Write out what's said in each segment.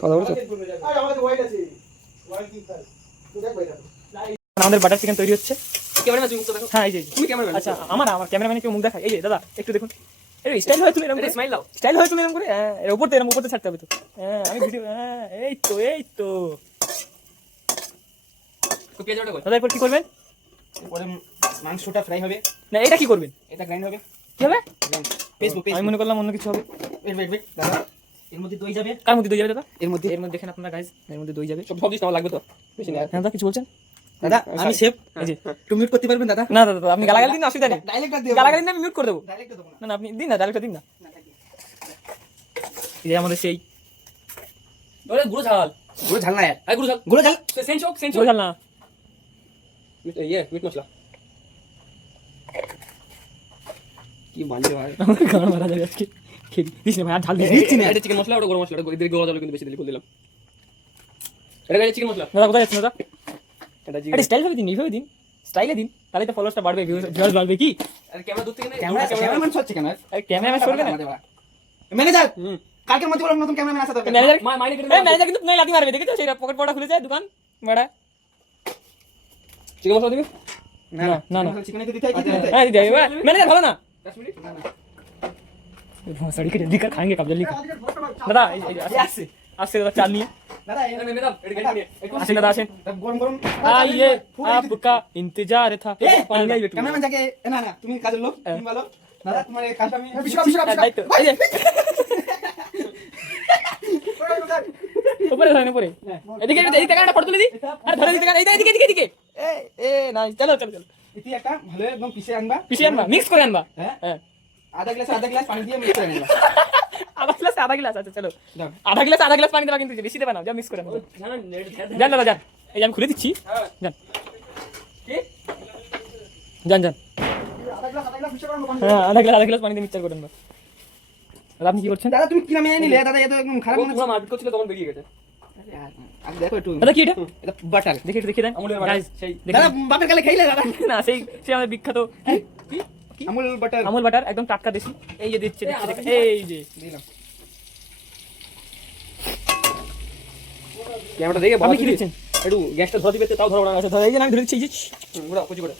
কথা বলছো? আমাদের বাটার চিকেন তৈরি হচ্ছে। হ্যাঁ এই যে আচ্ছা আমার ক্যামেরাম্যানে কেউ মুখ দেখায়। এই যে দাদা একটু দেখুন, স্টাইল হয় তুমি এরকম স্মাইল দাও, স্টাইল হয় তুমি এরকম করে। হ্যাঁ এর উপর উপরতে ছাড়তে হবে তো। হ্যাঁ আমি ভিডিও, হ্যাঁ এই তো দাদা এরপর কি করবেন? পরে মাংসটা ফ্রাই হবে। না এটা কি করবেন? এটা গ্রাইন্ড হবে। কি হবে? ফেসবুক আমি মনে করলাম অন্য কিছু হবে। ওয়েট দাদা, এর মধ্যে দই যাবে। কার মধ্যে দই যাবে দাদা? এর মধ্যে দেখেন আপনারা গাইস, এর মধ্যে দই যাবে। সব দিস না, লাগবে তো বেশি না। হ্যাঁ দাদা কিছু বলছেন? দাদা আমি শেফ, এই যে একটু মিউট করতে পারবেন দাদা? না দাদা আপনি গালাগালি দিন, অসুবিধা নেই। ডাইরেক্টটা দিও। গালাগালি দিন আমি মিউট করে দেবো। ডাইরেক্টটা দেবো না। না না আপনি দিন না, ডাইরেক্টটা দিন না। এই যে আমাদের সেই গুঁড়ো ঝাল না यार, গুঁড়ো ঝাল গুঁড়ো ঝাল। গুঁড়ো ঝাল না মিট মশলা কি বানিয়ে ভাই, আমাদের গান মারা যাবে আজকে। খেয়ে দিস না ভাই, আর ঝাল দিস না। এটা চিকেন মশলা, ওটা গরম মশলা, ওটা গরম মশলা কিন্তু বেশি দিলে দিলাম। এটা গাইছে চিকেন মশলা। দাদা কোথায় যাচ্ছেন দাদা? এটা এটা স্টাইল ভাবে দিন, এইভাবে দিন, স্টাইলে দিন, তাহলে তো ফলোয়ার্সটা বাড়বে, ভিউয়ার্স বাড়বে। কি আর ক্যামেরা দূর থেকে না, ক্যামেরাম্যান হচ্ছে কেন? ক্যামেরাম্যান সরবে না? ম্যানেজার কালকের মধ্যে বলো নতুন ক্যামেরাম্যান আসা দরকার। ম্যানেজার মাইনে কেটে ম্যানেজার কিন্তু নয় লাথি মারবে, দেখেছো? সেই পকেট পড়া খুলে যায় দোকান বড়া। চিকেন মশলা দিবি? না না না চিকেন একটু দিতে হয়, দিতে হয়। হ্যাঁ দিদি ম্যানেজার ভালো না। 10 মিনিট না না भोसड़ी के जल्दी कर खाएंगे कब जल्दी कर दादा আসছে आज से दादा चाल नहीं है দাদা এই ম্যাডাম এটা গাইছে নিয়ে একটু आशीन दादा आशीन গরম গরম आइए आपका इंतजार था पानी नहीं बेटू ক্যামেরাম্যান যাকে না না তুমি কাজের লোক, তুমি বলো দাদা তোমার এই কাজটা আমি दायित्व ऊपर धरने ऊपर এদিকে এদিকে কাটা ফটো তুলে দি আরে ধরে দিতে কাটা এদিকে এদিকে এদিকে এ এ না চলো চলো চলো এটি একটা ভালো একদম পিষে আনবা, পিছিয়ে আনবা মিক্স করে আনবা হ্যাঁ হ্যাঁ আধা গ্লাস পানি দিয়ে মিক্স করে আনবা। आधा गिलास अच्छा चलो দাও आधा गिलास पानी देवा কিন্তু বেশি দেবা না যা মিক্স করে আনবা জান দাদা জান এই আমি খুলে দিচ্ছি জান কি জান জান আধা গ্লাস মিক্স করে আনবা। হ্যাঁ আধা গ্লাস পানি দিয়ে মিক্সচার করে আনবা। দাদা আপনি কি করছেন? দাদা তুমি কি নামে নিলে দাদা? এটা একদম খারাপ মনে পুরো মারপিট করছিল তখন বেরিয়ে গেছে। আগে দেখো একটু দাদা কি এটা? এটা বাটার দেখি একটু দেখিয়ে দেন গাইস সেই দাদা বাপের কালে খাইলে দাদা না সেই সেই আমাদের বিখ্যাত কি আমুল বাটার আমুল বাটার একদম টাটকা দেশি। এই যে দিচ্ছে এই যে দিলাম ক্যামেরাটা দেখে আপনি কি দিচ্ছেন? একটু গ্যাসটা ধরে দিবে তাও ধরো না। আচ্ছা ধর এই যে আমি ধরে দিচ্ছি এই যে ওরা কুচি করে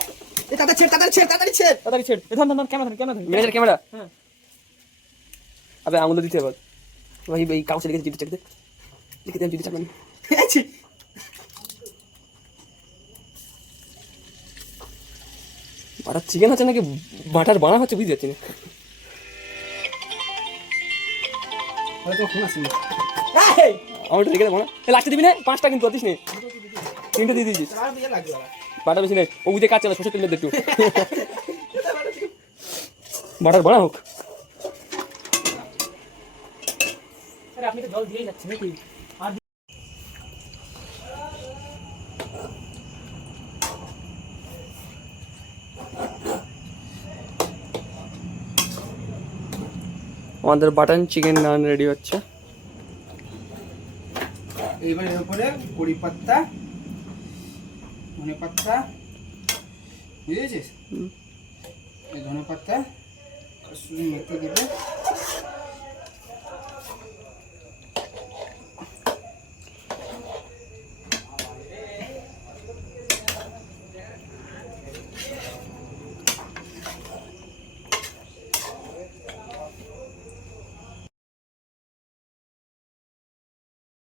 এই দাদা ছেড় তাড়াতাড়ি ছেড় দাদা ছেড় ধর ধর ক্যামেরা ধর ম্যানেজার ক্যামেরা হ্যাঁ আবে আঙুল দিতে হবে ভাই এই কাউন্সিল লিখে জিডি চেক দে লিখে দেন জিডি চালান আচ্ছা বাটার চিকেন হচ্ছে নাকি বাটার বানা হচ্ছে বুঝতে যাচ্ছি না। হয়তো ফোন আসছে আমার লিখে দেবো না লাস্টে দিবি না 5টা কিন্তু অতিস নেই 3টে দিয়ে দিয়েছিস বাটার বেশি নেই ও বুঝে কাজ চালা সরষের তেল দিয়ে একটু বাটার বানা হোক। আরে আপনি তো জল দিয়েই যাচ্ছেন নাকি আর আমাদের বাটন চিকেন নান রেডি হচ্ছে। এইবার এর উপরে কড়ি পাত্তা ধনে পাত্তা বুঝেছিস এই ধনে পাত্তা কসুরি মেথি দিবে